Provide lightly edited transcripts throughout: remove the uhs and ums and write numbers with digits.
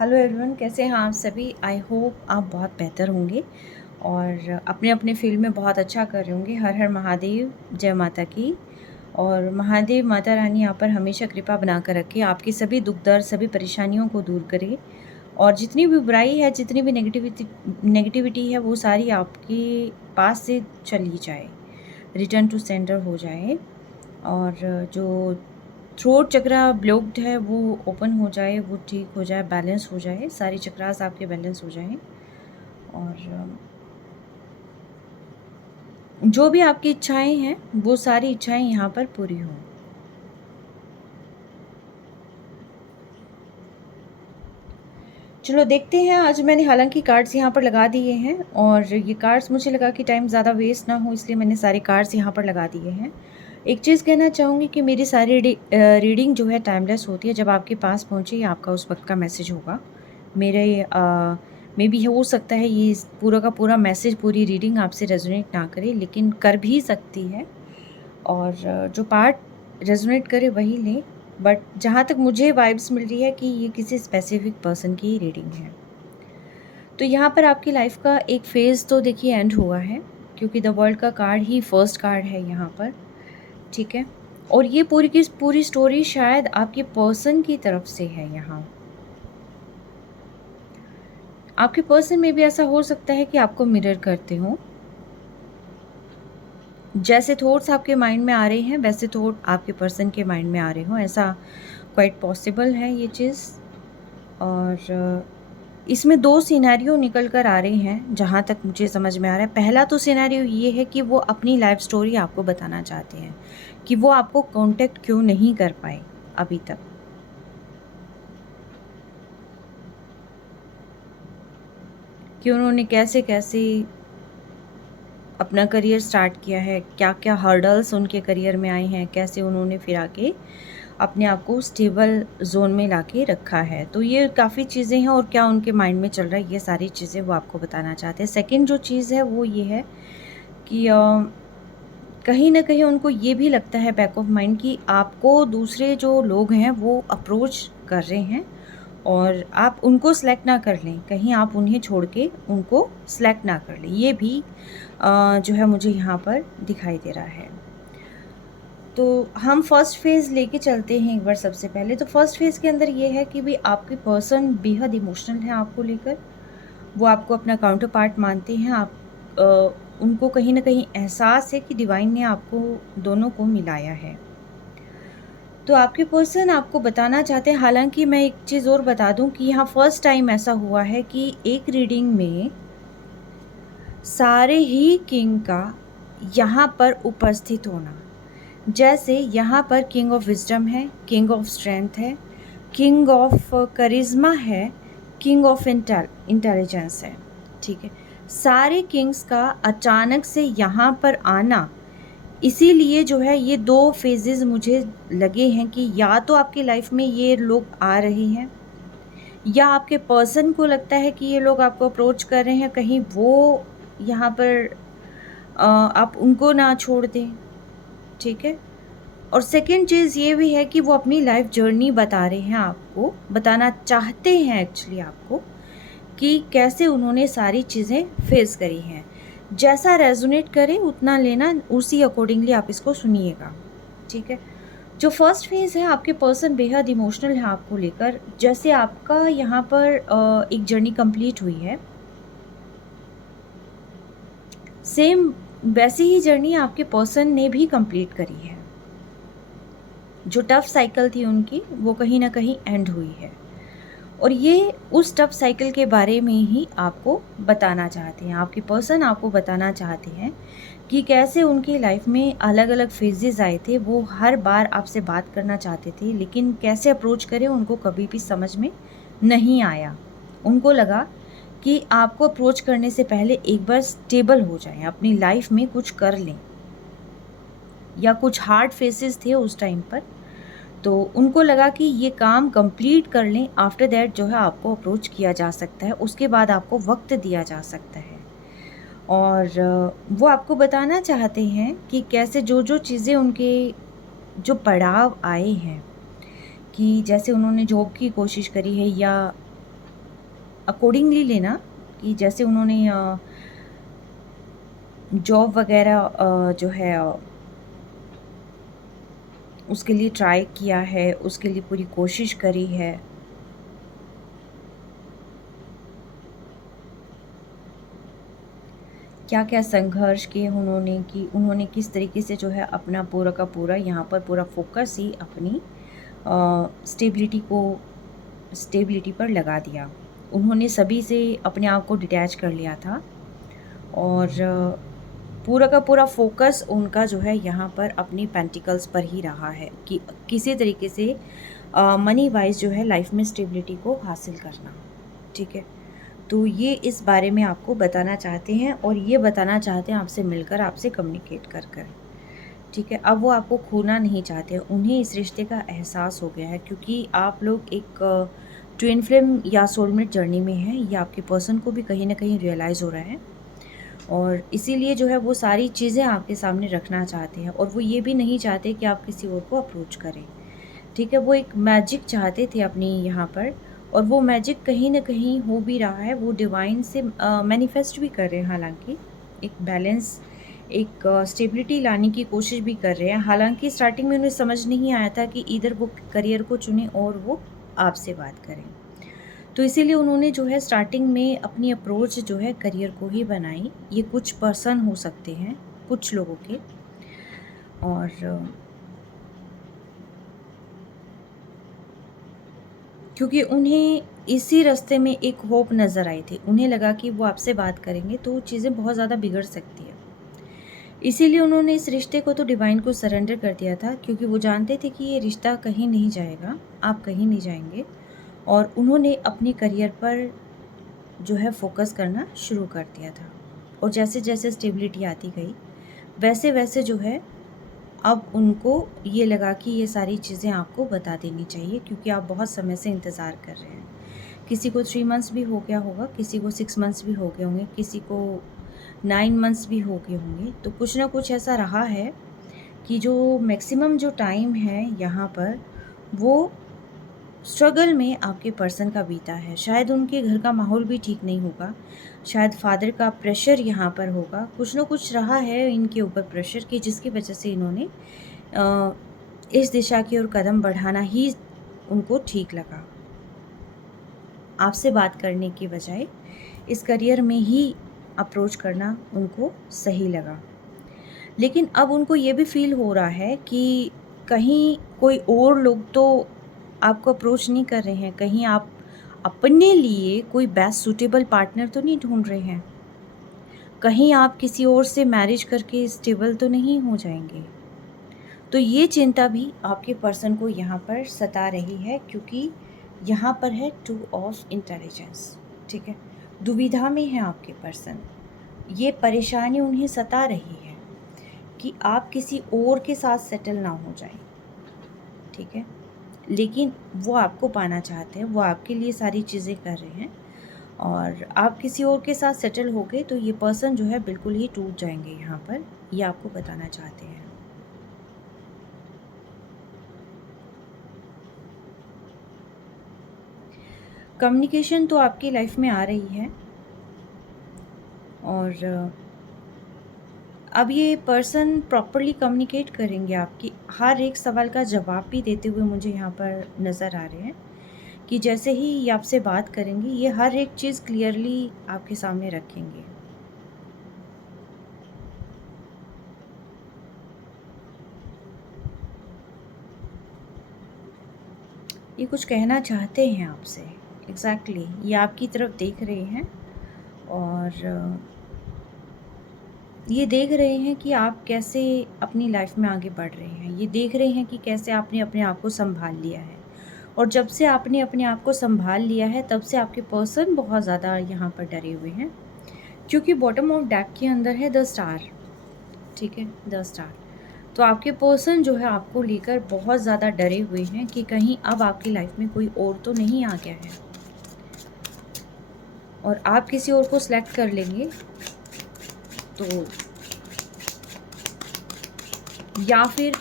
Hello everyone, कैसे हैं आप सभी। आई होप आप बहुत बेहतर होंगे और अपने अपने फील्ड में बहुत अच्छा कर रहे होंगे। हर हर महादेव, जय माता की। और महादेव माता रानी यहाँ पर हमेशा कृपा बनाकर रखे, आपकी सभी दुख दर्द, सभी परेशानियों को दूर करे और जितनी भी बुराई है, जितनी भी नेगेटिविटी है, वो सारी आपके पास से चली जाए, रिटर्न टू सेंटर हो जाए। और जो थ्रोट चक्रा ब्लॉक्ड है वो ओपन हो जाए, वो ठीक हो जाए, बैलेंस हो जाए, सारी चक्रास आपके बैलेंस हो जाएं और जो भी आपकी इच्छाएं हैं वो सारी इच्छाएं यहाँ पर पूरी हों। चलो देखते हैं। आज मैंने हालांकि कार्ड्स यहाँ पर लगा दिए हैं और ये कार्ड्स मुझे लगा कि टाइम ज़्यादा वेस्ट ना हो, इसलिए मैंने सारे कार्ड्स यहाँ पर लगा दिए हैं। एक चीज़ कहना चाहूँगी कि मेरी सारी रीडिंग जो है टाइमलेस होती है। जब आपके पास पहुँचे ये आपका उस वक्त का मैसेज होगा। मेरे मे भी हो सकता है ये पूरा का पूरा मैसेज, पूरी रीडिंग आपसे रेजोनेट ना करे, लेकिन कर भी सकती है। और जो पार्ट रेजोनेट करे वही लें। बट जहाँ तक मुझे वाइब्स मिल रही है कि ये किसी स्पेसिफिक पर्सन की रीडिंग है। तो यहाँ पर आपकी लाइफ का एक फेज़ तो देखिए एंड हुआ है, क्योंकि द वर्ल्ड का कार्ड ही फर्स्ट कार्ड है यहाँ पर, ठीक है। और ये पूरी की पूरी स्टोरी शायद आपके पर्सन की तरफ से है। यहाँ आपके पर्सन में भी ऐसा हो सकता है कि आपको मिरर करते हो। जैसे थॉट्स आपके माइंड में आ रहे हैं वैसे थॉट आपके पर्सन के माइंड में आ रहे हो, ऐसा क्वाइट पॉसिबल है ये चीज़। और इसमें दो सिनेरियो निकल कर आ रहे हैं जहाँ तक मुझे समझ में आ रहा है। पहला तो सिनेरियो ये है कि वो अपनी लाइफ स्टोरी आपको बताना चाहते हैं कि वो आपको कांटेक्ट क्यों नहीं कर पाए अभी तक, कि उन्होंने कैसे कैसे अपना करियर स्टार्ट किया है, क्या क्या हर्डल्स उनके करियर में आए हैं, कैसे उन्होंने फिर आके अपने आप को स्टेबल जोन में लाके रखा है। तो ये काफ़ी चीज़ें हैं और क्या उनके माइंड में चल रहा है, ये सारी चीज़ें वो आपको बताना चाहते हैं। सेकंड जो चीज़ है वो ये है कि कहीं ना कहीं उनको ये भी लगता है बैक ऑफ माइंड कि आपको दूसरे जो लोग हैं वो अप्रोच कर रहे हैं और आप उनको सेलेक्ट ना कर लें, कहीं आप उन्हें छोड़ के उनको सेलेक्ट ना कर लें। ये भी जो है मुझे यहाँ पर दिखाई दे रहा है। तो हम फर्स्ट फेज़ लेके चलते हैं एक बार। सबसे पहले तो फर्स्ट फेज़ के अंदर ये है कि भाई आपके पर्सन बेहद इमोशनल है आपको लेकर, वो आपको अपना काउंटर पार्ट मानते हैं। आप उनको कहीं ना कहीं एहसास है कि डिवाइन ने आपको दोनों को मिलाया है। तो आपके पर्सन आपको बताना चाहते हैं। हालांकि मैं एक चीज़ और बता दूं कि यहाँ फर्स्ट टाइम ऐसा हुआ है कि एक रीडिंग में सारे ही किंग का यहाँ पर उपस्थित होना। जैसे यहाँ पर किंग ऑफ विजडम है, किंग ऑफ स्ट्रेंथ है, किंग ऑफ करिश्मा है, किंग ऑफ इंटेलिजेंस है, ठीक है। सारे किंग्स का अचानक से यहाँ पर आना, इसीलिए जो है ये दो फेजेस मुझे लगे हैं कि या तो आपकी लाइफ में ये लोग आ रहे हैं या आपके पर्सन को लगता है कि ये लोग आपको अप्रोच कर रहे हैं, कहीं वो यहाँ पर आप उनको ना छोड़ दें, ठीक है। और सेकंड चीज़ ये भी है कि वो अपनी लाइफ जर्नी बता रहे हैं, आपको बताना चाहते हैं एक्चुअली आपको कि कैसे उन्होंने सारी चीज़ें फेस करी हैं। जैसा रेजोनेट करे उतना लेना, उसी अकॉर्डिंगली आप इसको सुनिएगा, ठीक है। जो फर्स्ट फेज़ है, आपके पर्सन बेहद इमोशनल है आपको लेकर। जैसे आपका यहाँ पर एक जर्नी कंप्लीट हुई है, सेम वैसी ही जर्नी आपके पर्सन ने भी कंप्लीट करी है। जो टफ साइकिल थी उनकी, वो कहीं ना कहीं एंड हुई है और ये उस टफ साइकिल के बारे में ही आपको बताना चाहते हैं। आपके पर्सन आपको बताना चाहते हैं कि कैसे उनकी लाइफ में अलग अलग फेजेस आए थे। वो हर बार आपसे बात करना चाहते थे, लेकिन कैसे अप्रोच करें उनको कभी भी समझ में नहीं आया। उनको लगा कि आपको अप्रोच करने से पहले एक बार स्टेबल हो जाएं, अपनी लाइफ में कुछ कर लें, या कुछ हार्ड फेसेस थे उस टाइम पर, तो उनको लगा कि ये काम कंप्लीट कर लें, आफ्टर दैट जो है आपको अप्रोच किया जा सकता है, उसके बाद आपको वक्त दिया जा सकता है। और वो आपको बताना चाहते हैं कि कैसे जो जो चीज़ें उनके जो पड़ाव आए हैं, कि जैसे उन्होंने जॉब की कोशिश करी है या अकॉर्डिंगली लेना कि जैसे उन्होंने जॉब वगैरह जो है उसके लिए ट्राई किया है, उसके लिए पूरी कोशिश करी है। क्या क्या संघर्ष किए उन्होंने, कि उन्होंने किस तरीके से जो है अपना पूरा का पूरा यहाँ पर पूरा फोकस ही अपनी स्टेबिलिटी पर लगा दिया। उन्होंने सभी से अपने आप को डिटैच कर लिया था और पूरा का पूरा फोकस उनका जो है यहाँ पर अपनी पेंटिकल्स पर ही रहा है कि किसी तरीके से मनी वाइज जो है लाइफ में स्टेबिलिटी को हासिल करना। ठीक है, तो ये इस बारे में आपको बताना चाहते हैं और ये बताना चाहते हैं आपसे मिलकर, आपसे कम्युनिकेट कर कर। ठीक है, अब वो आपको खोना नहीं चाहते, उन्हें इस रिश्ते का एहसास हो गया है क्योंकि आप लोग एक ट्विन फ्लेम या सोलमेट जर्नी में हैं। ये आपके पर्सन को भी कहीं ना कहीं रियलाइज़ हो रहा है और इसीलिए जो है वो सारी चीज़ें आपके सामने रखना चाहते हैं और वो ये भी नहीं चाहते कि आप किसी और को अप्रोच करें। ठीक है, वो एक मैजिक चाहते थे अपनी यहाँ पर और वो मैजिक कहीं ना कहीं हो भी रहा है, वो डिवाइन से मैनिफेस्ट भी कर रहे हैं। हालांकि एक बैलेंस, एक स्टेबिलिटी लाने की कोशिश भी कर रहे हैं। हालांकि स्टार्टिंग में उन्हें समझ नहीं आया था कि इधर वो करियर को चुने और वो आपसे बात करें, तो इसीलिए उन्होंने जो है स्टार्टिंग में अपनी अप्रोच जो है करियर को ही बनाई। ये कुछ पर्सन हो सकते हैं, कुछ लोगों के, और क्योंकि उन्हें इसी रास्ते में एक होप नज़र आई थी। उन्हें लगा कि वो आपसे बात करेंगे तो चीज़ें बहुत ज़्यादा बिगड़ सकती है, इसीलिए उन्होंने इस रिश्ते को तो डिवाइन को सरेंडर कर दिया था क्योंकि वो जानते थे कि ये रिश्ता कहीं नहीं जाएगा, आप कहीं नहीं जाएंगे। और उन्होंने अपने करियर पर जो है फोकस करना शुरू कर दिया था और जैसे जैसे स्टेबिलिटी आती गई वैसे वैसे जो है अब उनको ये लगा कि ये सारी चीज़ें आपको बता देनी चाहिए क्योंकि आप बहुत समय से इंतज़ार कर रहे हैं। किसी को 3 मंथ्स भी हो गया होगा, किसी को 6 मंथ्स भी हो गए होंगे, किसी को 9 मंथ्स भी हो गए होंगे। तो कुछ ना कुछ ऐसा रहा है कि जो मैक्सिमम जो टाइम है यहाँ पर वो स्ट्रगल में आपके पर्सन का बीता है। शायद उनके घर का माहौल भी ठीक नहीं होगा, शायद फादर का प्रेशर यहाँ पर होगा, कुछ ना कुछ रहा है इनके ऊपर प्रेशर की जिसकी वजह से इन्होंने इस दिशा की ओर कदम बढ़ाना ही उनको ठीक लगा। आपसे बात करने की बजाय इस करियर में ही अप्रोच करना उनको सही लगा। लेकिन अब उनको ये भी फील हो रहा है कि कहीं कोई और लोग तो आपको अप्रोच नहीं कर रहे हैं, कहीं आप अपने लिए कोई बेस्ट सूटेबल पार्टनर तो नहीं ढूंढ रहे हैं, कहीं आप किसी और से मैरिज करके स्टेबल तो नहीं हो जाएंगे। तो ये चिंता भी आपके पर्सन को यहाँ पर सता रही है क्योंकि यहाँ पर है 2 ऑफ इंटेलिजेंस। ठीक है, दुविधा में है आपके पर्सन। ये परेशानी उन्हें सता रही है कि आप किसी और के साथ सेटल ना हो जाए। ठीक है, लेकिन वो आपको पाना चाहते हैं, वो आपके लिए सारी चीज़ें कर रहे हैं और आप किसी और के साथ सेटल हो गए तो ये पर्सन जो है बिल्कुल ही टूट जाएंगे यहाँ पर, ये आपको बताना चाहते हैं। कम्युनिकेशन तो आपकी लाइफ में आ रही है और अब ये पर्सन प्रॉपरली कम्युनिकेट करेंगे, आपकी हर एक सवाल का जवाब भी देते हुए मुझे यहाँ पर नज़र आ रहे हैं कि जैसे ही ये आपसे बात करेंगे ये हर एक चीज़ क्लियरली आपके सामने रखेंगे। ये कुछ कहना चाहते हैं आपसे, एग्जैक्टली ये आपकी तरफ देख रहे हैं और ये देख रहे हैं कि आप कैसे अपनी लाइफ में आगे बढ़ रहे हैं। ये देख रहे हैं कि कैसे आपने अपने आप को संभाल लिया है और जब से आपने अपने आप को संभाल लिया है तब से आपके पर्सन बहुत ज़्यादा यहाँ पर डरे हुए हैं क्योंकि बॉटम ऑफ डेक के अंदर है द स्टार। ठीक है, द स्टार। तो आपके पर्सन जो है आपको लेकर बहुत ज़्यादा डरे हुए हैं कि कहीं अब आपकी लाइफ में कोई और तो नहीं आ गया है और आप किसी और को सिलेक्ट कर लेंगे तो, या फिर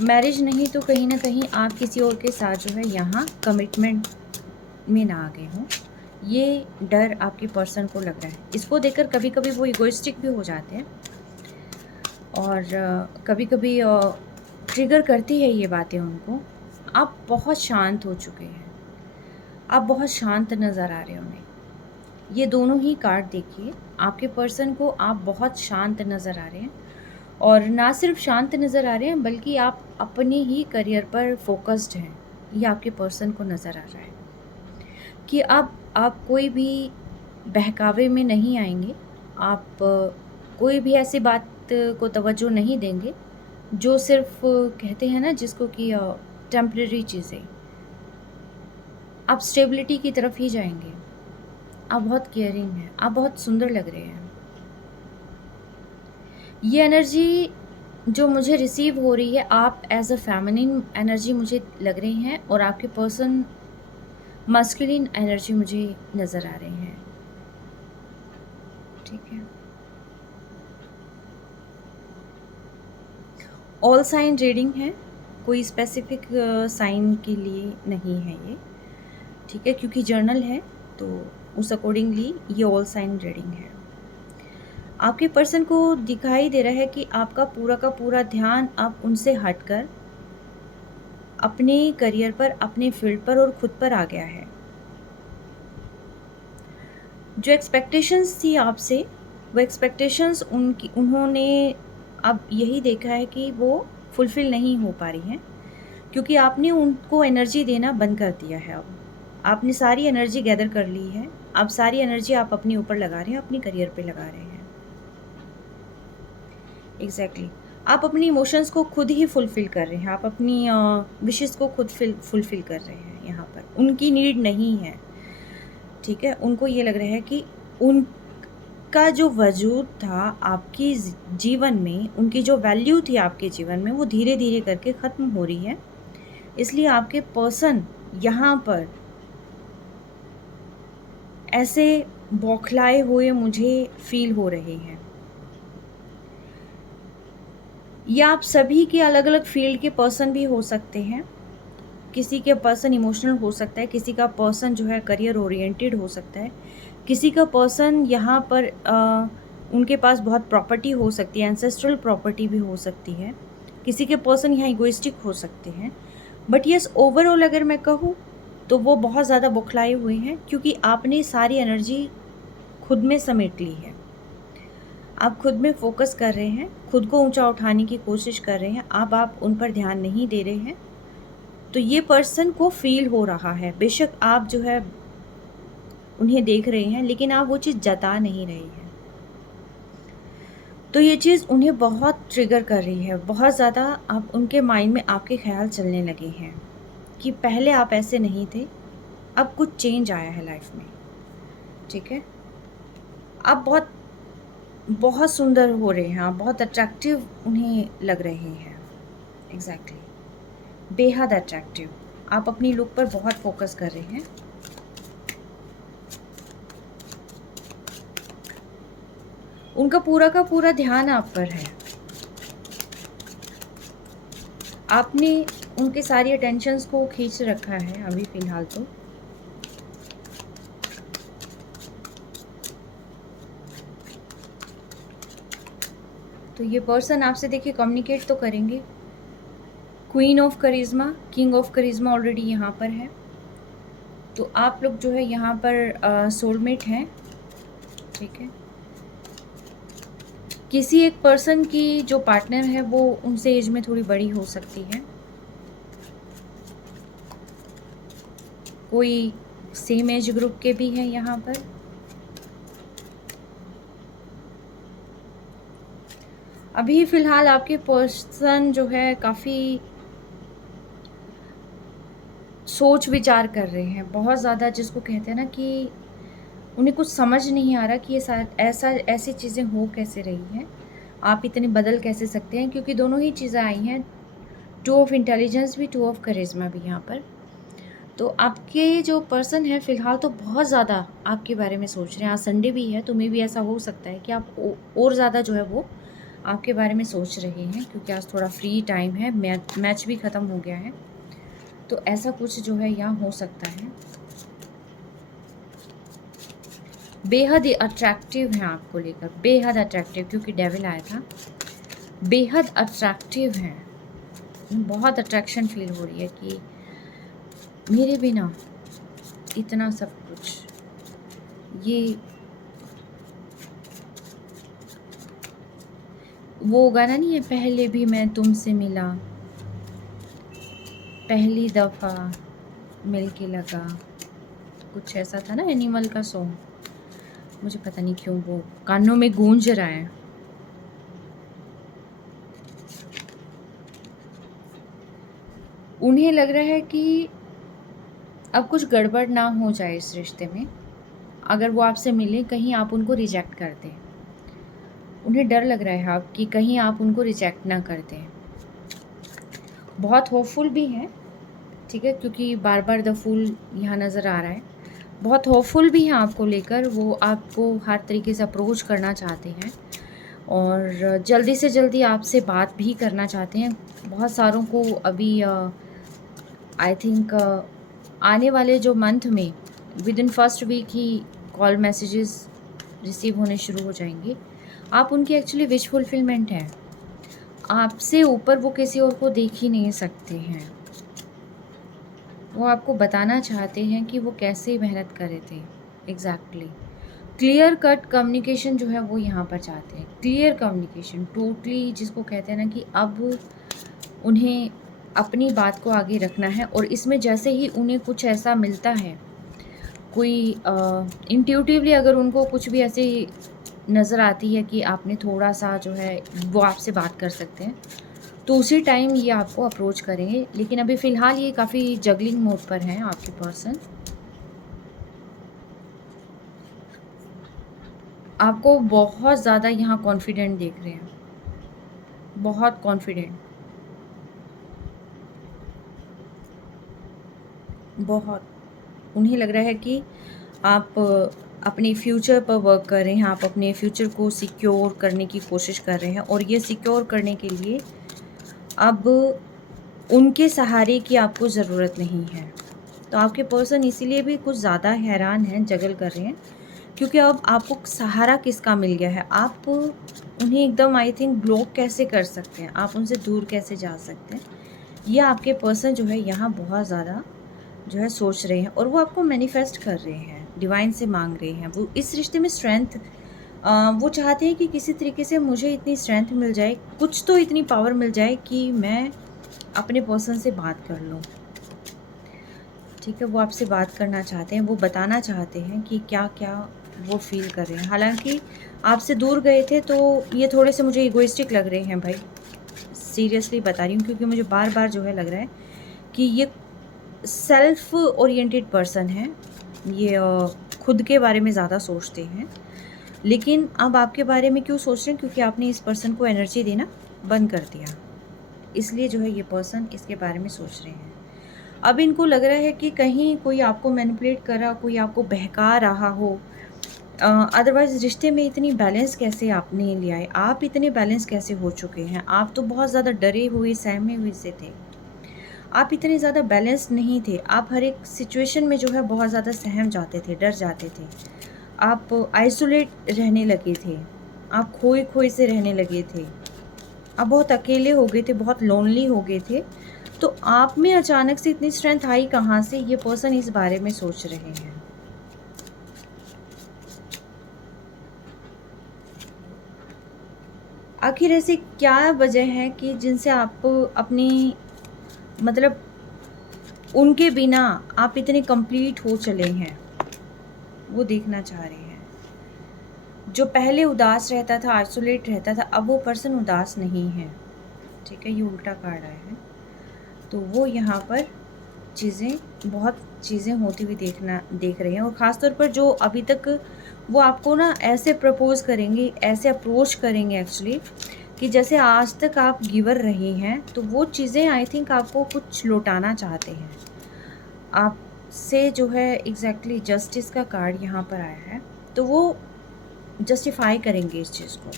मैरिज नहीं तो कहीं ना कहीं आप किसी और के साथ जो है यहाँ कमिटमेंट में ना आ गए हों, ये डर आपके पर्सन को लग रहा है। इसको देखकर कभी कभी वो इगोइस्टिक भी हो जाते हैं और कभी कभी ट्रिगर करती है ये बातें उनको। आप बहुत शांत हो चुके हैं, आप बहुत शांत नज़र आ रहे हो उन्हें। ये दोनों ही कार्ड देखिए, आपके पर्सन को आप बहुत शांत नज़र आ रहे हैं और ना सिर्फ शांत नज़र आ रहे हैं बल्कि आप अपने ही करियर पर फोकस्ड हैं। ये आपके पर्सन को नज़र आ रहा है कि अब आप कोई भी बहकावे में नहीं आएंगे। आप कोई भी ऐसी बात को तवज्जो नहीं देंगे जो सिर्फ कहते हैं ना जिसको कि टेम्परेरी चीज़ें। आप स्टेबिलिटी की तरफ ही जाएंगे। आप बहुत केयरिंग हैं, आप बहुत सुंदर लग रहे हैं। ये एनर्जी जो मुझे रिसीव हो रही है, आप एज अ फेमिनिन एनर्जी मुझे लग रही हैं और आपके पर्सन मस्कुलिन एनर्जी मुझे नज़र आ रही हैं। ठीक है, ऑल साइन रीडिंग है, कोई स्पेसिफिक साइन के लिए नहीं है ये। ठीक है, क्योंकि जर्नल है तो उस अकॉर्डिंगली ये ऑल साइन रीडिंग है। आपके पर्सन को दिखाई दे रहा है कि आपका पूरा का पूरा ध्यान अब उनसे हटकर अपने करियर पर, अपने फील्ड पर और खुद पर आ गया है। जो एक्सपेक्टेशंस थी आपसे, वो एक्सपेक्टेशंस उन्होंने अब यही देखा है कि वो फुलफ़िल नहीं हो पा रही हैं क्योंकि आपने उनको एनर्जी देना बंद कर दिया है। अब आपने सारी एनर्जी गैदर कर ली है, अब सारी एनर्जी आप अपने ऊपर लगा रहे हैं, अपने करियर पे लगा रहे हैं। एग्जैक्टली आप अपनी इमोशंस को खुद ही फुलफ़िल कर रहे हैं, आप अपनी विशेस को खुद फुलफ़िल कर रहे हैं। यहाँ पर उनकी नीड नहीं है। ठीक है, उनको ये लग रहा है कि उनका जो वजूद था आपकी जीवन में, उनकी जो वैल्यू थी आपके जीवन में, वो धीरे धीरे करके ख़त्म हो रही है। इसलिए आपके पर्सन यहाँ पर ऐसे बौखलाए हुए मुझे फील हो रहे हैं। या आप सभी के अलग अलग फील्ड के पर्सन भी हो सकते हैं। किसी के पर्सन इमोशनल हो सकता है, किसी का पर्सन जो है करियर ओरिएंटेड हो सकता है, किसी का पर्सन यहाँ पर उनके पास बहुत प्रॉपर्टी हो सकती है, एंसेस्ट्रल प्रॉपर्टी भी हो सकती है। किसी के पर्सन यहाँ इगोइस्टिक हो सकते हैं। बट यस, ओवरऑल अगर मैं कहूँ तो वो बहुत ज़्यादा बौखलाए हुए हैं क्योंकि आपने सारी एनर्जी खुद में समेट ली है। आप खुद में फोकस कर रहे हैं, खुद को ऊंचा उठाने की कोशिश कर रहे हैं। अब आप उन पर ध्यान नहीं दे रहे हैं तो ये पर्सन को फील हो रहा है। बेशक आप जो है उन्हें देख रहे हैं लेकिन आप वो चीज़ जता नहीं रहे हैं। तो ये चीज़ उन्हें बहुत ट्रिगर कर रही है, बहुत ज़्यादा। आप उनके माइंड में आपके ख्याल चलने लगे हैं कि पहले आप ऐसे नहीं थे, अब कुछ चेंज आया है लाइफ में। ठीक है, आप बहुत बहुत सुंदर हो रहे हैं, आप बहुत अट्रैक्टिव उन्हें लग रहे हैं। एग्जैक्टली, बेहद अट्रैक्टिव। आप अपनी लुक पर बहुत फोकस कर रहे हैं। उनका पूरा का पूरा ध्यान आप पर है। आपने उनके सारी अटेंशंस को खींच रखा है अभी फ़िलहाल तो ये पर्सन आपसे देखिए कम्युनिकेट तो करेंगे। Queen of charisma, king of charisma already यहाँ पर है। तो आप लोग जो है यहाँ पर सोलमेट हैं। ठीक है, किसी एक पर्सन की जो पार्टनर है वो उनसे एज में थोड़ी बड़ी हो सकती है। कोई सेम एज ग्रुप के भी हैं यहाँ पर। अभी फ़िलहाल आपके पर्सन जो है काफ़ी सोच विचार कर रहे हैं बहुत ज़्यादा, जिसको कहते हैं ना कि उन्हें कुछ समझ नहीं आ रहा कि ये ऐसी चीज़ें हो कैसे रही हैं, आप इतने बदल कैसे सकते हैं। क्योंकि दोनों ही चीज़ें आई हैं, 2 ऑफ इंटेलिजेंस भी, 2 ऑफ करिश्मा भी यहाँ पर। तो आपके जो पर्सन है फ़िलहाल तो बहुत ज़्यादा आपके बारे में सोच रहे हैं। आज संडे भी है तो मे भी ऐसा हो सकता है कि आप और ज़्यादा जो है वो आपके बारे में सोच रहे हैं क्योंकि आज थोड़ा फ्री टाइम है, मैच भी ख़त्म हो गया है। तो ऐसा कुछ जो है यहाँ हो सकता है। बेहद ही अट्रैक्टिव हैं आपको लेकर, बेहद अट्रैक्टिव, क्योंकि डेविल आया था। बेहद अट्रैक्टिव हैं, बहुत अट्रैक्शन फील हो रही है कि मेरे बिना इतना सब कुछ, ये वो गाना नहीं है, पहले भी मैं तुमसे मिला, पहली दफ़ा मिलके लगा, कुछ ऐसा था ना एनिमल का सॉन्ग, मुझे पता नहीं क्यों वो कानों में गूंज रहा है। उन्हें लग रहा है कि अब कुछ गड़बड़ ना हो जाए इस रिश्ते में, अगर वो आपसे मिले कहीं आप उनको रिजेक्ट कर दें। उन्हें डर लग रहा है आप कि कहीं आप उनको रिजेक्ट ना कर दें। बहुत होपफुल भी हैं, ठीक है, क्योंकि बार बार द फूल यहाँ नज़र आ रहा है। बहुत होपफुल भी हैं आपको लेकर, वो आपको हर तरीके से अप्रोच करना चाहते हैं और जल्दी से जल्दी आपसे बात भी करना चाहते हैं। बहुत सारों को अभी आई थिंक आने वाले जो मंथ में विद इन फर्स्ट वीक ही कॉल मैसेजेस रिसीव होने शुरू हो जाएंगे। आप उनकी एक्चुअली विश फुलफिलमेंट हैं। आपसे ऊपर वो किसी और को देख ही नहीं सकते हैं। वो आपको बताना चाहते हैं कि वो कैसे मेहनत कर रहे थे। एग्जैक्टली क्लियर कट कम्युनिकेशन जो है वो यहाँ पर चाहते हैं। क्लियर कम्युनिकेशन टोटली, जिसको कहते हैं ना कि अब उन्हें अपनी बात को आगे रखना है। और इसमें जैसे ही उन्हें कुछ ऐसा मिलता है, कोई इंट्यूटिवली अगर उनको कुछ भी ऐसी नज़र आती है कि आपने थोड़ा सा जो है वो आपसे बात कर सकते हैं, तो उसी टाइम ये आपको अप्रोच करेंगे। लेकिन अभी फ़िलहाल ये काफ़ी जगलिंग मोड पर हैं आपके पर्सन। आपको बहुत ज़्यादा यहाँ कॉन्फिडेंट देख रहे हैं, बहुत कॉन्फिडेंट, बहुत। उन्हें लग रहा है कि आप अपने फ्यूचर पर वर्क कर रहे हैं, आप अपने फ्यूचर को सिक्योर करने की कोशिश कर रहे हैं और ये सिक्योर करने के लिए अब उनके सहारे की आपको ज़रूरत नहीं है। तो आपके पर्सन इसीलिए भी कुछ ज़्यादा हैरान हैं, जगल कर रहे हैं, क्योंकि अब आपको सहारा किसका मिल गया है। आप उन्हें एकदम आई थिंक ब्लॉक कैसे कर सकते हैं, आप उनसे दूर कैसे जा सकते हैं, ये आपके पर्सन जो है यहाँ बहुत ज़्यादा जो है सोच रहे हैं और वो आपको मैनिफेस्ट कर रहे हैं, डिवाइन से मांग रहे हैं। वो इस रिश्ते में स्ट्रेंथ, वो चाहते हैं कि किसी तरीके से मुझे इतनी स्ट्रेंथ मिल जाए, कुछ तो इतनी पावर मिल जाए कि मैं अपने पर्सन से बात कर लूँ। ठीक है, वो आपसे बात करना चाहते हैं, वो बताना चाहते हैं कि क्या क्या वो फील कर रहे हैं। हालांकि आपसे दूर गए थे तो ये थोड़े से मुझे इगोइस्टिक लग रहे हैं भाई, सीरियसली बता रही हूँ, क्योंकि मुझे बार बार जो है लग रहा है कि ये सेल्फ ओरिएंटेड पर्सन है। ये खुद के बारे में ज़्यादा सोचते हैं। लेकिन अब आपके बारे में क्यों सोच रहे हैं, क्योंकि आपने इस पर्सन को एनर्जी देना बंद कर दिया, इसलिए जो है ये पर्सन इसके बारे में सोच रहे हैं। अब इनको लग रहा है कि कहीं कोई आपको मैनिपुलेट कर रहा, कोई आपको बहका रहा हो। अदरवाइज़ रिश्ते में इतनी बैलेंस कैसे आपने लिया है, आप इतने बैलेंस कैसे हो चुके हैं। आप तो बहुत ज़्यादा डरे हुए सहमे हुए से थे, आप इतने ज़्यादा बैलेंस नहीं थे। आप हर एक सिचुएशन में जो है बहुत ज़्यादा सहम जाते थे, डर जाते थे, आप आइसोलेट रहने लगे थे, आप खोए खोए से रहने लगे थे, आप बहुत अकेले हो गए थे, बहुत लोनली हो गए थे। तो आप में अचानक से इतनी स्ट्रेंथ आई कहाँ से, ये पर्सन इस बारे में सोच रहे हैं। आखिर ऐसी क्या वजह है कि जिनसे आप अपनी, मतलब उनके बिना आप इतने कंप्लीट हो चले हैं, वो देखना चाह रहे हैं। जो पहले उदास रहता था, आइसोलेट रहता था, अब वो पर्सन उदास नहीं है। ठीक है, ये उल्टा कार्ड आया है, तो वो यहाँ पर बहुत चीज़ें होती हुई देख रहे हैं। और ख़ासतौर पर जो अभी तक वो आपको ना ऐसे प्रपोज करेंगे, ऐसे अप्रोच करेंगे एक्चुअली, कि जैसे आज तक आप गिवर रहे हैं, तो वो चीज़ें आई थिंक आपको कुछ लौटाना चाहते हैं आपसे जो है। एग्जैक्टली जस्टिस का कार्ड यहाँ पर आया है, तो वो जस्टिफाई करेंगे इस चीज़ को,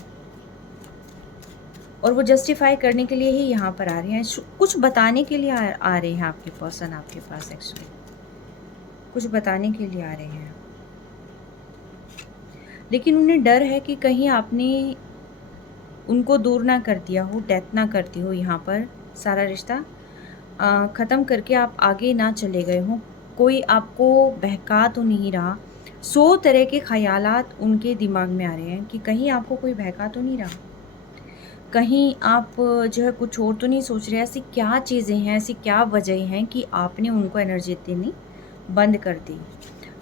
और वो जस्टिफाई करने के लिए ही यहाँ पर आ रहे हैं। कुछ बताने के लिए आ रहे हैं आपके पर्सन आपके पास, एक्चुअली कुछ बताने के लिए आ रहे हैं। लेकिन उन्हें डर है कि कहीं आपने उनको दूर ना कर दिया हो, डेथ ना कर दी हो, यहाँ पर सारा रिश्ता ख़त्म करके आप आगे ना चले गए हों। कोई आपको बहका तो नहीं रहा। 100 तरह के ख़यालात उनके दिमाग में आ रहे हैं कि कहीं आपको कोई बहका तो नहीं रहा, कहीं आप जो है कुछ और तो नहीं सोच रहे। ऐसी क्या चीज़ें हैं, ऐसी क्या वजह हैं कि आपने उनको एनर्जी देनी बंद कर दी।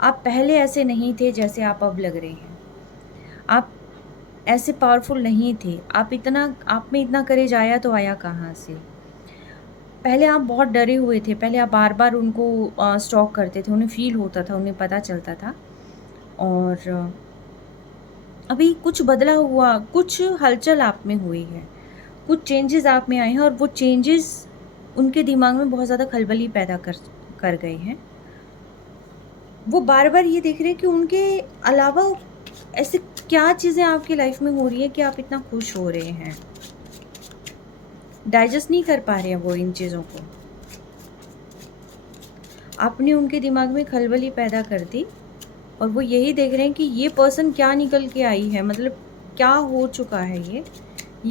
आप पहले ऐसे नहीं थे जैसे आप अब लग रहे हैं। आप ऐसे पावरफुल नहीं थे। आप में इतना करेज आया तो आया कहाँ से? पहले आप बहुत डरे हुए थे, पहले आप बार-बार उनको स्टॉक करते थे, उन्हें फ़ील होता था, उन्हें पता चलता था। और अभी कुछ बदला हुआ, कुछ हलचल आप में हुई है, कुछ चेंजेस आप में आए हैं और वो चेंजेस उनके दिमाग में बहुत ज़्यादा खलबली पैदा कर गए हैं। वो बार-बार ये देख रहे हैं कि उनके अलावा ऐसे क्या चीज़ें आपकी लाइफ में हो रही हैं कि आप इतना खुश हो रहे हैं। डाइजेस्ट नहीं कर पा रहे हैं वो इन चीज़ों को। आपने उनके दिमाग में खलबली पैदा कर दी और वो यही देख रहे हैं कि ये पर्सन क्या निकल के आई है, मतलब क्या हो चुका है ये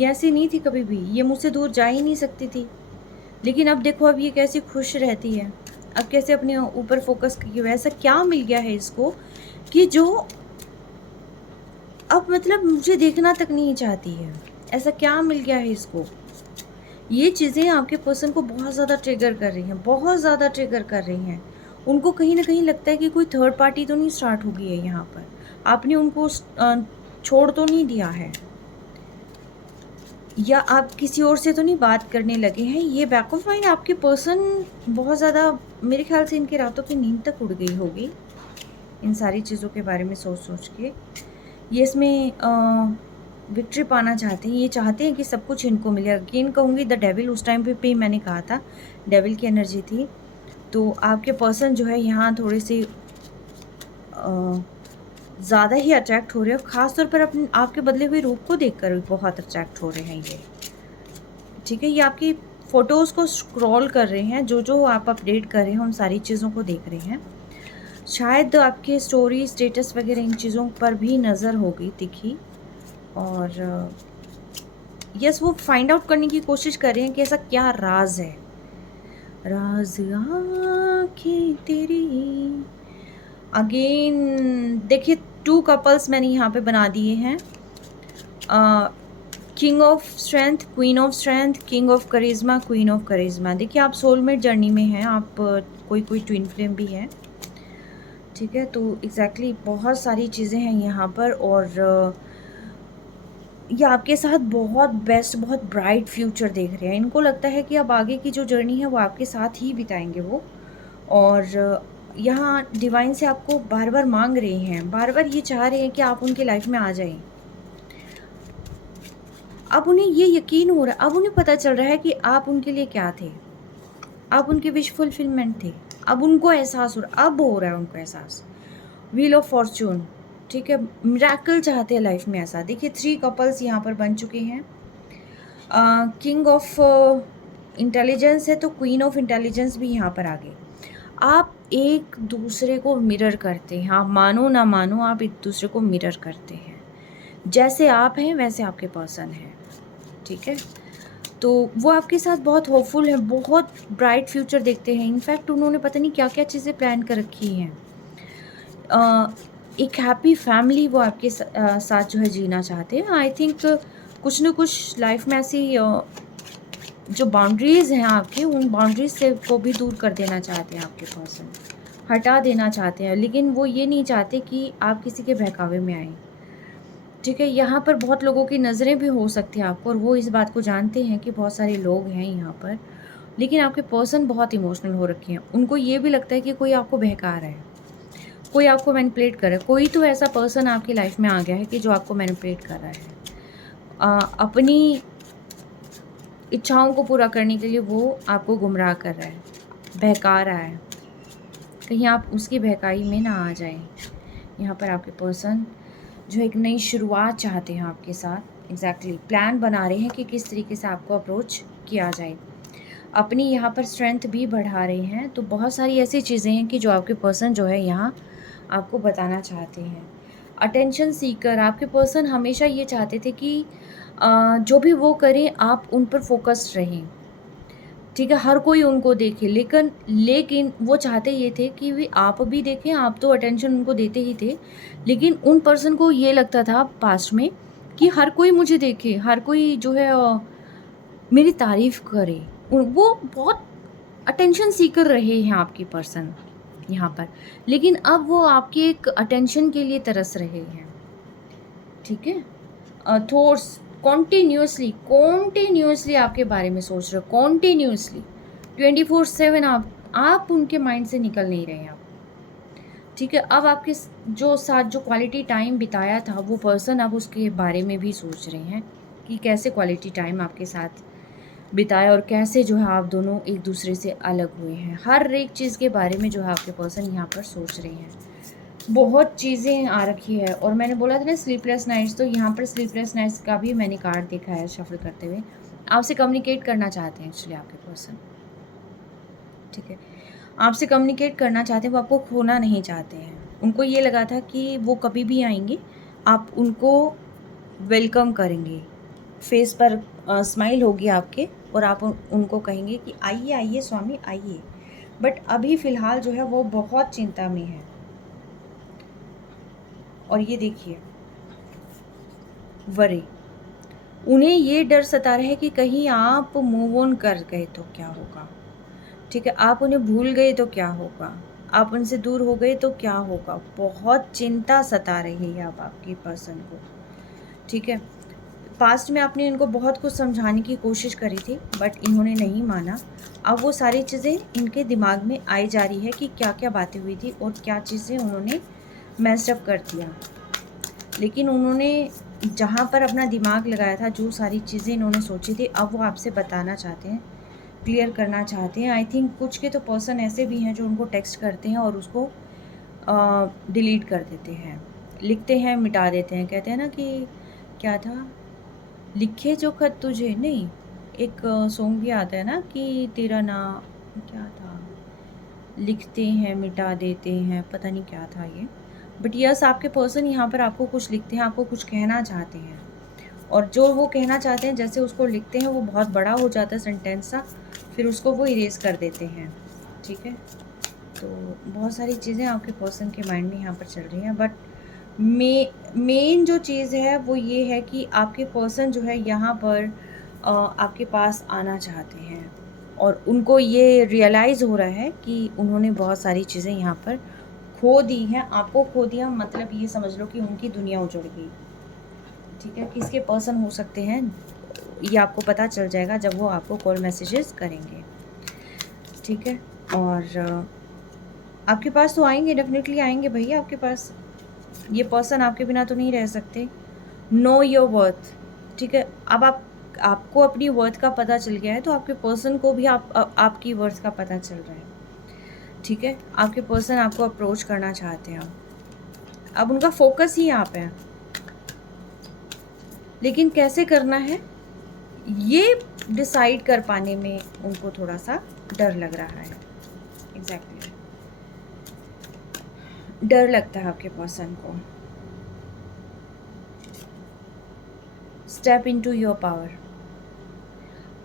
ऐसी नहीं थी कभी भी, ये मुझसे दूर जा ही नहीं सकती थी। लेकिन अब देखो अब ये कैसे खुश रहती है, अब कैसे अपने ऊपर फोकस किए हुए है। ऐसा क्या मिल गया है इसको कि जो अब मतलब मुझे देखना तक नहीं चाहती है। ऐसा क्या मिल गया है इसको? ये चीज़ें आपके पर्सन को बहुत ज़्यादा ट्रिगर कर रही हैं, बहुत ज़्यादा ट्रिगर कर रही हैं। उनको कहीं न कहीं लगता है कि कोई थर्ड पार्टी तो नहीं स्टार्ट हो गई है यहाँ पर। आपने उनको छोड़ तो नहीं दिया है, या आप किसी और से तो नहीं बात करने लगे हैं। ये बैक ऑफ माइंड आपके पर्सन बहुत ज़्यादा, मेरे ख़्याल से इनकी रातों की नींद तक उड़ गई होगी, इन सारी चीज़ों के बारे में सोच-सोच के। ये इसमें विक्ट्री पाना चाहते हैं, ये चाहते हैं कि सब कुछ इनको मिले। अगेन कहूँगी द डेविल, उस टाइम पे मैंने कहा था डेविल की एनर्जी थी। तो आपके पर्सन जो है यहाँ थोड़े से ज़्यादा ही अट्रैक्ट हो रहे हैं, ख़ास तौर पर अपने आपके बदले हुए रूप को देखकर बहुत अट्रैक्ट हो रहे हैं ये। ठीक है, ये आपकी फ़ोटोज़ को स्क्रॉल कर रहे हैं, जो आप अपडेट कर रहे हैं उन सारी चीज़ों को देख रहे हैं। शायद आपके स्टोरी, स्टेटस वगैरह इन चीज़ों पर भी नज़र होगी दिखी। और यस, वो फाइंड आउट करने की कोशिश कर रहे हैं कि ऐसा क्या राज है। राज आँखें तेरी। अगेन देखिए 2 कपल्स मैंने यहाँ पे बना दिए हैं। King of strength, queen of strength, king of karishma, queen of karishma. देखिए आप सोलमेट जर्नी में हैं, आप कोई ट्विन फ्लेम भी है। ठीक है, तो एग्जैक्टली बहुत सारी चीज़ें हैं यहाँ पर। और ये आपके साथ बहुत बेस्ट, बहुत ब्राइट फ्यूचर देख रहे हैं। इनको लगता है कि अब आगे की जो जर्नी है वो आपके साथ ही बिताएंगे वो। और यहाँ डिवाइन से आपको बार बार मांग रहे हैं, बार बार ये चाह रहे हैं कि आप उनकी लाइफ में आ जाएं। अब उन्हें ये यकीन हो रहा है, अब उन्हें पता चल रहा है कि आप उनके लिए क्या थे, आप उनके विश फुलफिलमेंट थे। अब उनको एहसास हो रहा, अब हो रहा है उनको एहसास। व्हील ऑफ फॉर्चून, ठीक है, मिरेकल चाहते हैं लाइफ में ऐसा। देखिए 3 कपल्स यहाँ पर बन चुके हैं। किंग ऑफ इंटेलिजेंस है तो क्वीन ऑफ इंटेलिजेंस भी यहाँ पर आ गई। आप एक दूसरे को मिरर करते हैं, आप मानो ना मानो आप एक दूसरे को मिरर करते हैं। जैसे आप हैं वैसे आपके पर्सन है। ठीक है, तो वो आपके साथ बहुत होपफुल है, बहुत ब्राइट फ्यूचर देखते हैं। इनफैक्ट उन्होंने पता नहीं क्या क्या चीज़ें प्लान कर रखी हैं। एक हैप्पी फैमिली वो आपके साथ जो है जीना चाहते हैं। आई थिंक कुछ ना कुछ लाइफ में ऐसी जो बाउंड्रीज़ हैं आपकी, उन बाउंड्रीज से को भी दूर कर देना चाहते हैं आपके पर्सन, हटा देना चाहते हैं। लेकिन वो ये नहीं चाहते कि आप किसी के बहकावे में आएँ। ठीक है, यहाँ पर बहुत लोगों की नज़रें भी हो सकती हैं आपको, और वो इस बात को जानते हैं कि बहुत सारे लोग हैं यहाँ पर। लेकिन आपके पर्सन बहुत इमोशनल हो रखे हैं। उनको ये भी लगता है कि कोई आपको बहका रहा है, कोई आपको मैनिपुलेट कर रहा है। कोई तो ऐसा पर्सन आपकी लाइफ में आ गया है कि जो आपको मैनिपुलेट कर रहा है। अपनी इच्छाओं को पूरा करने के लिए वो आपको गुमराह कर रहा है, बहका रहा है। कहीं आप उसकी बहकाई में ना आ जाएं। यहाँ पर आपके पर्सन जो एक नई शुरुआत चाहते हैं आपके साथ, एग्जैक्टली प्लान बना रहे हैं कि किस तरीके से आपको अप्रोच किया जाए। अपनी यहाँ पर स्ट्रेंथ भी बढ़ा रहे हैं। तो बहुत सारी ऐसी चीज़ें हैं कि जो आपके पर्सन जो है यहाँ आपको बताना चाहते हैं। अटेंशन सीकर आपके पर्सन हमेशा ये चाहते थे कि जो भी वो करें आप उन पर फोकस्ड रहें, ठीक है? हर कोई उनको देखे, लेकिन लेकिन वो चाहते ये थे कि वे आप भी देखें, आप तो अटेंशन उनको देते ही थे, लेकिन उन पर्सन को ये लगता था पास्ट में कि हर कोई मुझे देखे, हर कोई जो है मेरी तारीफ़ करे। वो बहुत अटेंशन सीकर रहे हैं आपके पर्सन यहाँ पर, लेकिन अब वो आपके एक अटेंशन के लिए तरस रहे हैं, ठीक है? थॉट्स कॉन्टिन्यूअसली आपके बारे में सोच रहे हो, कॉन्टिन्यूअसली 24/7 आप उनके माइंड से निकल नहीं रहे हैं आप, ठीक है? अब आपके जो साथ जो क्वालिटी टाइम बिताया था वो पर्सन अब उसके बारे में भी सोच रहे हैं कि कैसे क्वालिटी टाइम आपके साथ बिताया और कैसे जो है आप दोनों एक दूसरे से अलग हुए हैं। हर एक चीज़ के बारे में जो है आपके पर्सन यहाँ पर सोच रहे हैं। बहुत चीज़ें आ रखी है और मैंने बोला था ना स्लीपलेस नाइट्स, तो यहाँ पर स्लीपलेस नाइट्स का भी मैंने कार्ड देखा है शफल करते हुए। आपसे कम्युनिकेट करना चाहते हैं एक्चुअली आपके पर्सन, ठीक है? आपसे कम्युनिकेट करना चाहते हैं, वो आपको खोना नहीं चाहते हैं। उनको ये लगा था कि वो कभी भी आएंगे, आप उनको वेलकम करेंगे, फेस पर स्माइल होगी आपके और आप उनको कहेंगे कि आइए आइए स्वामी आइए। बट अभी फ़िलहाल जो है वो बहुत चिंता में है। और ये देखिए वरी, उन्हें ये डर सता रहा है कि कहीं आप मूव ऑन कर गए तो क्या होगा, ठीक है? आप उन्हें भूल गए तो क्या होगा, आप उनसे दूर हो गए तो क्या होगा। बहुत चिंता सता रही है अब आपकी पर्सन को, ठीक है? पास्ट में आपने इनको बहुत कुछ समझाने की कोशिश करी थी बट इन्होंने नहीं माना। अब वो सारी चीज़ें इनके दिमाग में आई जा रही है कि क्या क्या बातें हुई थी और क्या चीज़ें उन्होंने मैसअप कर दिया, लेकिन उन्होंने जहाँ पर अपना दिमाग लगाया था, जो सारी चीज़ें इन्होंने सोची थी, अब वो आपसे बताना चाहते हैं, क्लियर करना चाहते हैं। आई थिंक कुछ के तो पर्सन ऐसे भी हैं जो उनको टेक्स्ट करते हैं और उसको डिलीट कर देते हैं, लिखते हैं मिटा देते हैं। कहते हैं ना कि क्या था, लिखे जो खत तुझे, नहीं एक सॉन्ग भी आता है ना कि तेरा नाम क्या था, लिखते हैं मिटा देते हैं, पता नहीं क्या था ये। बट यस, आपके पर्सन यहाँ पर आपको कुछ लिखते हैं, आपको कुछ कहना चाहते हैं और जो वो कहना चाहते हैं जैसे उसको लिखते हैं वो बहुत बड़ा हो जाता है सेंटेंस सा, फिर उसको वो इरेज कर देते हैं, ठीक है? तो बहुत सारी चीज़ें आपके पर्सन के माइंड में यहाँ पर चल रही हैं। बट मेन जो चीज़ है वो ये है कि आपके पर्सन जो है यहाँ पर आपके पास आना चाहते हैं और उनको ये रियलाइज़ हो रहा है कि उन्होंने बहुत सारी चीज़ें यहाँ पर खो दी हैं। आपको खो दिया मतलब ये समझ लो कि उनकी दुनिया उजड़ गई, ठीक है? किसके पर्सन हो सकते हैं ये आपको पता चल जाएगा जब वो आपको कॉल मैसेजेस करेंगे, ठीक है? और आपके पास तो आएंगे, डेफिनेटली आएंगे भैया आपके पास। ये पर्सन आपके बिना तो नहीं रह सकते। नो योर वर्थ, ठीक है? अब आपको अपनी वर्थ का पता चल गया है तो आपके पर्सन को भी आपकी वर्थ का पता चल रहा है, ठीक है? आपके पर्सन आपको अप्रोच करना चाहते हैं, अब उनका फोकस ही आप है, लेकिन कैसे करना है ये डिसाइड कर पाने में उनको थोड़ा सा डर लग रहा है। एग्जैक्टली डर लगता है आपके पर्सन को। Step into your power.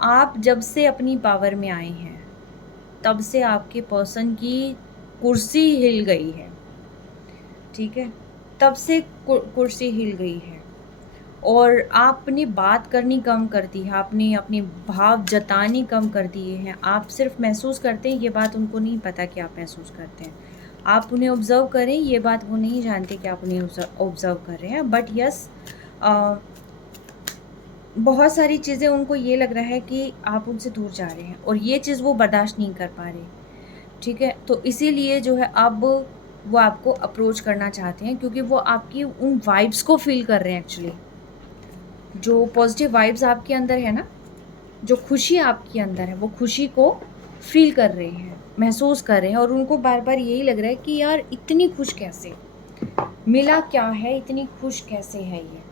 आप जब से अपनी पावर में आए हैं तब से आपके पर्सन की कुर्सी हिल गई है, ठीक है? तब से कुर्सी हिल गई है और आपने बात करनी कम कर दी है, आपने अपने भाव जतानी कम कर दिए हैं। आप सिर्फ महसूस करते हैं, ये बात उनको नहीं पता कि आप महसूस करते हैं। आप उन्हें ऑब्ज़र्व करें, ये बात वो नहीं जानते कि आप उन्हें ऑब्ज़र्व कर रहे हैं। बट यस, बहुत सारी चीज़ें उनको ये लग रहा है कि आप उनसे दूर जा रहे हैं और ये चीज़ वो बर्दाश्त नहीं कर पा रहे, ठीक है? तो इसीलिए जो है अब वो आपको अप्रोच करना चाहते हैं क्योंकि वो आपकी उन वाइब्स को फील कर रहे हैं एक्चुअली। जो पॉजिटिव वाइब्स आपके अंदर है ना, जो खुशी आपके अंदर है, वो खुशी को फील कर रहे हैं, महसूस कर रहे हैं और उनको बार बार यही लग रहा है कि यार इतनी खुश कैसे, मिला क्या है, इतनी खुश कैसे है ये,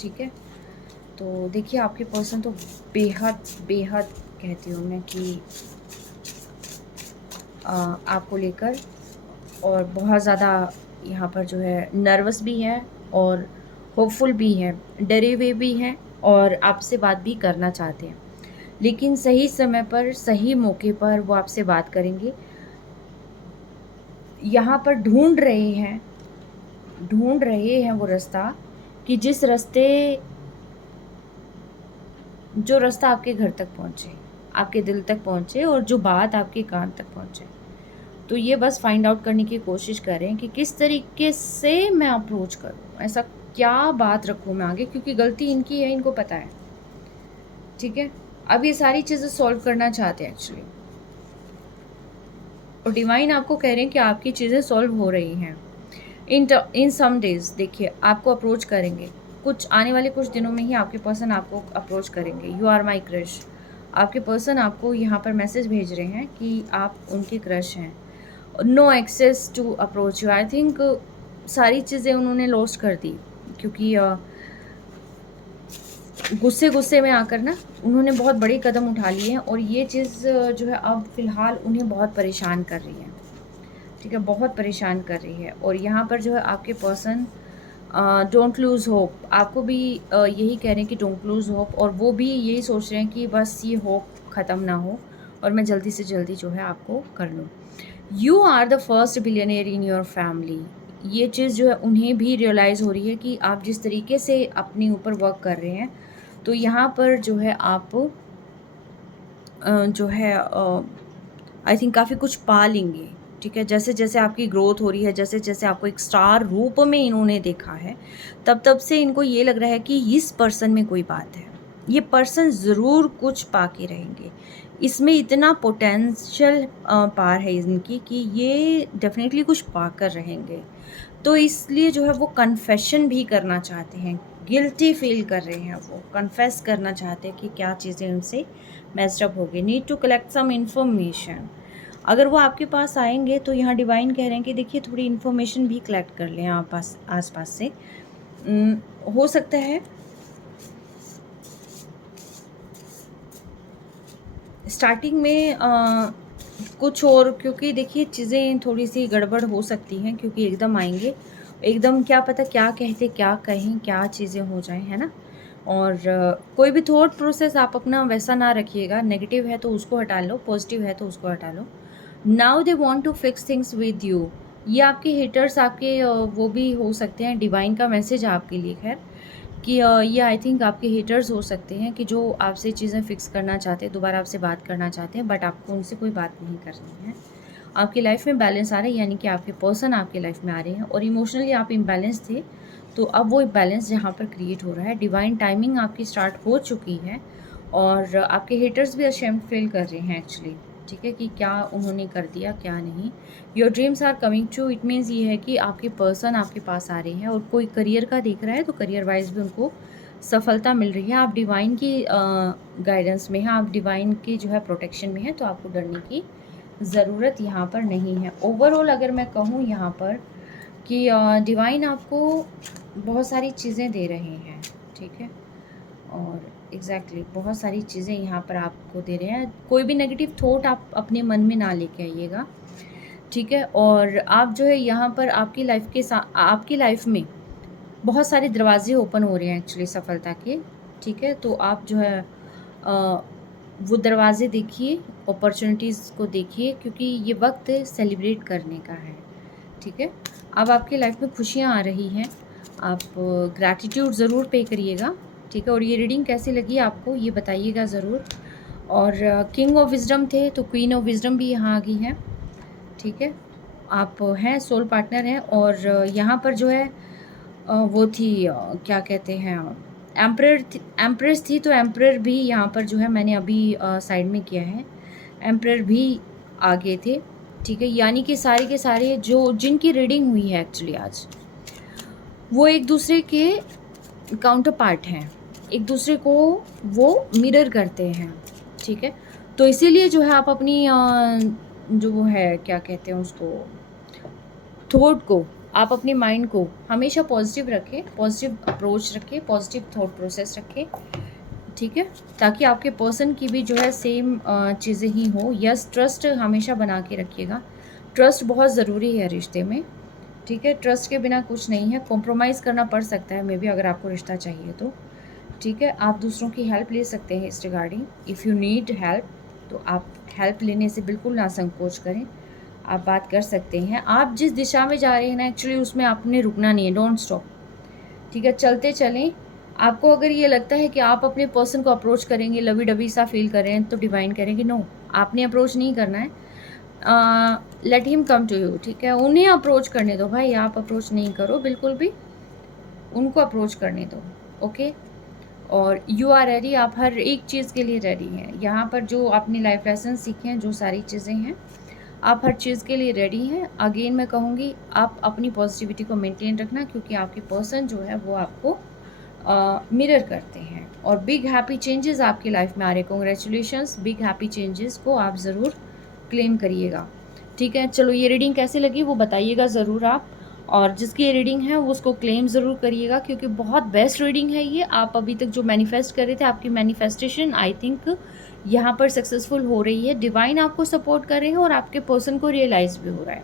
ठीक है? तो देखिए आपके पर्सन तो बेहद बेहद कहती हूँ मैं कि आपको लेकर और बहुत ज़्यादा यहाँ पर जो है नर्वस भी है और होपफुल भी है, डरे हुए भी हैं और आपसे बात भी करना चाहते हैं, लेकिन सही समय पर सही मौके पर वो आपसे बात करेंगे। यहाँ पर ढूंढ रहे हैं वो रास्ता, कि जो रास्ता आपके घर तक पहुँचे, आपके दिल तक पहुँचे और जो बात आपके कान तक पहुँचे। तो ये बस फाइंड आउट करने की कोशिश करें कि किस तरीके से मैं अप्रोच करूँ, ऐसा क्या बात रखूँ मैं आगे, क्योंकि गलती इनकी है, इनको पता है। ठीक है, अब ये सारी चीज़ें सॉल्व करना चाहते हैं एक्चुअली, और डिवाइन आपको कह रहे हैं कि आपकी चीज़ें सॉल्व हो रही हैं। इन सम डेज देखिए आपको अप्रोच करेंगे, कुछ आने वाले कुछ दिनों में ही आपके पर्सन आपको अप्रोच करेंगे। यू आर माई क्रश, आपके पर्सन आपको यहाँ पर मैसेज भेज रहे हैं कि आप उनके क्रश हैं। No access to approach you, I think सारी चीज़ें उन्होंने लॉस्ट कर दी, क्योंकि गुस्से में आकर ना उन्होंने बहुत बड़े कदम उठा लिए हैं, और ये चीज़ जो है अब फ़िलहाल उन्हें बहुत परेशान कर रही है। ठीक है, बहुत परेशान कर रही है। और यहाँ पर जो है आपके पर्सन डोंट लूज़ होप, आपको भी यही कह रहे हैं कि डोंट लूज़ होप, और वो भी यही सोच रहे हैं कि बस ये होप ख़त्म ना हो और मैं जल्दी से जल्दी जो है आपको कर लूँ। You are the first billionaire in your family, ये चीज़ जो है उन्हें भी रियलाइज़ हो रही है कि आप जिस तरीके से अपने ऊपर वर्क कर रहे हैं, तो यहाँ पर जो है आप जो है आई थिंक काफ़ी कुछ पा लेंगे। ठीक है, जैसे जैसे आपकी ग्रोथ हो रही है, जैसे जैसे आपको एक स्टार रूप में इन्होंने देखा है, तब तब से इनको ये लग रहा है कि इस पर्सन में कोई बात है, ये पर्सन ज़रूर कुछ पा के रहेंगे, इसमें इतना पोटेंशियल पार है इनकी कि ये डेफिनेटली कुछ पा कर रहेंगे। तो इसलिए जो है वो कन्फेशन भी करना चाहते हैं, गिल्टी फील कर रहे हैं, वो कन्फेस करना चाहते हैं कि क्या चीज़ें उनसे मेस्ड अप हो गई। Need to collect some information, अगर वो आपके पास आएंगे तो यहाँ डिवाइन कह रहे हैं कि देखिए थोड़ी इन्फॉर्मेशन भी कलेक्ट कर लें आप आस पास से। हो सकता है स्टार्टिंग में कुछ और, क्योंकि देखिए चीज़ें थोड़ी सी गड़बड़ हो सकती हैं, क्योंकि एकदम आएंगे, एकदम क्या पता क्या कहते क्या कहें, क्या चीज़ें हो जाएं, है ना। और कोई भी थॉट प्रोसेस आप अपना वैसा ना रखिएगा, नेगेटिव है तो उसको हटा लो, पॉजिटिव है तो उसको हटा लो। Now they want to fix things with you, ये आपके हेटर्स आपके वो भी हो सकते हैं, डिवाइन का मैसेज आपके लिए खैर कि ये आई थिंक आपके हेटर्स हो सकते हैं कि जो आपसे चीज़ें फ़िक्स करना चाहते हैं, दोबारा आपसे बात करना चाहते हैं, बट आपको उनसे कोई बात नहीं करनी है। आपकी लाइफ में बैलेंस आ रहा है, यानी कि आपके पर्सन आपके लाइफ में आ रहे हैं, और इमोशनली आप इम्बैलेंस थे, तो अब वो बैलेंस यहाँ पर क्रिएट हो रहा है। डिवाइन टाइमिंग आपकी स्टार्ट हो चुकी है, और आपके हेटर्स भी अशेम्ड फील कर रहे हैं एक्चुअली। ठीक है, कि क्या उन्होंने कर दिया क्या नहीं। Your dreams are coming true, it means ये है कि आपके पर्सन आपके पास आ रहे हैं, और कोई करियर का देख रहा है तो करियर वाइज भी उनको सफलता मिल रही है। आप डिवाइन की गाइडेंस में हैं, आप डिवाइन की जो है प्रोटेक्शन में हैं, तो आपको डरने की ज़रूरत यहाँ पर नहीं है। ओवरऑल अगर मैं कहूँ यहाँ पर कि डिवाइन आपको बहुत सारी चीज़ें दे रहे हैं। ठीक है, और एग्जैक्टली बहुत सारी चीज़ें यहाँ पर आपको दे रहे हैं। कोई भी नेगेटिव थॉट आप अपने मन में ना लेके आइएगा। ठीक है, और आप जो है यहाँ पर आपकी लाइफ में बहुत सारे दरवाजे ओपन हो रहे हैं एक्चुअली सफलता के। ठीक है, तो आप जो है वो दरवाजे देखिए, अपॉर्चुनिटीज़ को देखिए, क्योंकि ये वक्त सेलिब्रेट करने का है। ठीक है, अब आपकी लाइफ में खुशियाँ आ रही हैं, आप ग्रैटिट्यूड ज़रूर पे करिएगा। ठीक है, और ये रीडिंग कैसी लगी आपको ये बताइएगा ज़रूर। और किंग ऑफ विजडम थे तो क्वीन ऑफ विजडम भी यहाँ आ गई है। ठीक है, आप हैं सोल पार्टनर हैं, और यहाँ पर जो है वो थी क्या कहते हैं एम्प्रेस थी, तो एम्प्रेयर भी यहाँ पर जो है मैंने अभी साइड में किया है, एम्प्रेयर भी आगे थे। ठीक है, यानी कि सारे के सारे जो जिनकी रीडिंग हुई है एक्चुअली आज, वो एक दूसरे के काउंटर पार्ट हैं, एक दूसरे को वो मिरर करते हैं। ठीक है, तो इसीलिए जो है आप अपनी जो वो है क्या कहते हैं उसको, थॉट को, आप अपने माइंड को हमेशा पॉजिटिव रखें, पॉजिटिव अप्रोच रखें, पॉजिटिव थॉट प्रोसेस रखें। ठीक है, ताकि आपके पर्सन की भी जो है सेम चीज़ें ही हो। यस, ट्रस्ट हमेशा बना के रखिएगा, ट्रस्ट बहुत ज़रूरी है रिश्ते में। ठीक है, ट्रस्ट के बिना कुछ नहीं है, कॉम्प्रोमाइज़ करना पड़ सकता है मे बी अगर आपको रिश्ता चाहिए तो। ठीक है, आप दूसरों की हेल्प ले सकते हैं इस regarding. If you need help तो आप हेल्प लेने से बिल्कुल ना संकोच करें, आप बात कर सकते हैं। आप जिस दिशा में जा रहे हैं ना एक्चुअली उसमें आपने रुकना नहीं है, डोंट स्टॉप। ठीक है, चलते चलें। आपको अगर ये लगता है कि आप अपने पर्सन को अप्रोच करेंगे, लवी-डवी सा फ़ील कर रहे हैं तो डिवाइन करेंगे नो, आपने अप्रोच नहीं करना है। Let him come to you, ठीक है? उन्हें अप्रोच करने दो भाई, आप अप्रोच नहीं करो बिल्कुल भी, उनको अप्रोच करने दो, ओके? और यू आर रेडी, आप हर एक चीज़ के लिए रेडी हैं। यहाँ पर जो आपने लाइफ लेसन सीखे हैं, जो सारी चीज़ें हैं, आप हर चीज़ के लिए रेडी हैं। अगेन मैं कहूँगी आप अपनी पॉजिटिविटी को मेंटेन रखना क्योंकि आपके पर्सन जो है वो आपको मिरर करते हैं और बिग हैप्पी चेंजेस आपकी लाइफ में आ रहे हैं। कॉन्ग्रेचुलेशंस, बिग हैप्पी चेंजेस को आप ज़रूर क्लेम करिएगा। ठीक है, चलो ये रीडिंग कैसी लगी वो बताइएगा ज़रूर आप, और जिसकी ये रीडिंग है वो उसको क्लेम ज़रूर करिएगा क्योंकि बहुत बेस्ट रीडिंग है ये। आप अभी तक जो मैनिफेस्ट कर रहे थे, आपकी मैनिफेस्टेशन आई थिंक यहाँ पर सक्सेसफुल हो रही है। डिवाइन आपको सपोर्ट कर रहे हैं और आपके पर्सन को रियलाइज़ भी हो रहा है।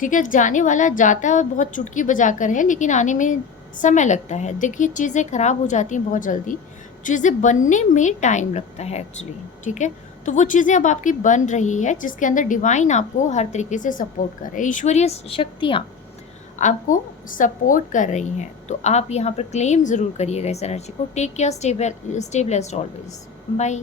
ठीक है, जाने वाला जाता है और बहुत चुटकी बजाकर है, लेकिन आने में समय लगता है। देखिए, चीज़ें ख़राब हो जाती हैं बहुत जल्दी, चीज़ें बनने में टाइम लगता है एक्चुअली, ठीक है? तो वो चीज़ें अब आपकी बन रही है जिसके अंदर डिवाइन आपको हर तरीके से सपोर्ट कर रहे हैं। ईश्वरीय शक्तियाँ आपको सपोर्ट कर रही हैं, तो आप यहाँ पर क्लेम ज़रूर करिएगा इस एनर्जी को। Take care, stay blessed always. Bye.